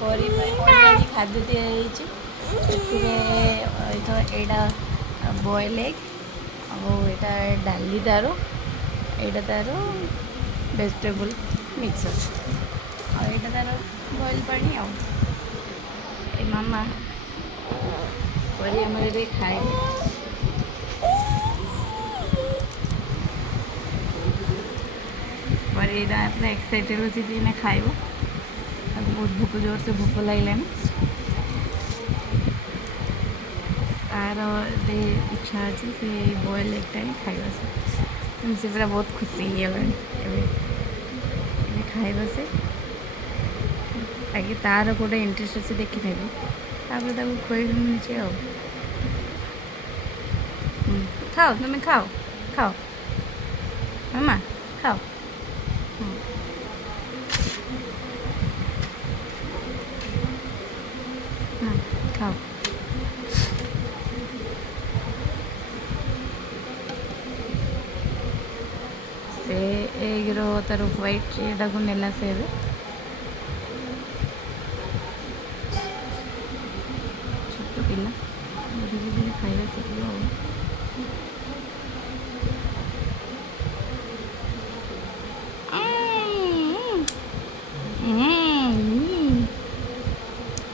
ପରି ଆଜି ଖାଦ୍ୟ ତିଆରି ହେଇଛି। ଏଥିରେ ଏଇଟା ବଏଲ୍ ଏଗ୍ ଆଉ ଏଇଟା ଡାଲି ତାର, ଏଇଟା ତାର ଭେଜିଟେବୁଲ୍ ମିକ୍ସଚର୍ ଆଉ ଏଇଟା ତାର ବଏଲ୍ ପାଣି। ଆଉ ଏ ମାମା ପରି ଆମର ଏଠି ଖାଇବେ। ପରି ଏଇଟା ପୁରା ଏକ୍ସାଇଟେଡ୍ ଅଛି ଯେ ଏଇନା ଖାଇବ। ତାକୁ ବହୁତ ଜୋରସେ ଭୋକ ଲାଗିଲାଣି। ତାର ଏବେ ଇଚ୍ଛା ଅଛି ସେ ବଏଲ୍ ଏଗ୍ଟା ହିଁ ଖାଇବ। ସେ ପୁରା ବହୁତ ଖୁସି ହେଇଗଲାଣି। ଏବେ ଏବେ ଖାଇବ ସେ। ଆଗେ ତାର ଗୋଟେ ଇଣ୍ଟରେଷ୍ଟ ଅଛି ଦେଖିନେବି, ତାପରେ ତାକୁ ଖୁଆଇବି ମୁଁ ନିଜେ ଆଉ। ଖାଅ, ତୁମେ ଖାଅ, ଖାଅ ମାମା, ଖାଅ। ଖାଅ। ସେ ଏଗ୍ର ତାର ହ୍ୱାଇଟ୍ ଏଟାକୁ ନେଲା ସେ ଏବେ। ଛୋଟ ପିଲା ଧୀରେ ଧୀରେ ଖାଇବା ଶିଖିବ ଆଉ।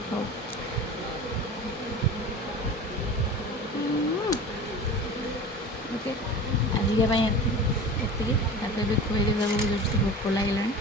ହଉ। ଓକେ, ଆଜିକା ପାଇଁ ଏତିକି। ତାକୁ ଏବେ ଖୁଆଇଦେବି, ତାକୁ ଜୋରସେ ଭୋକ ଲାଗିଲାଣି।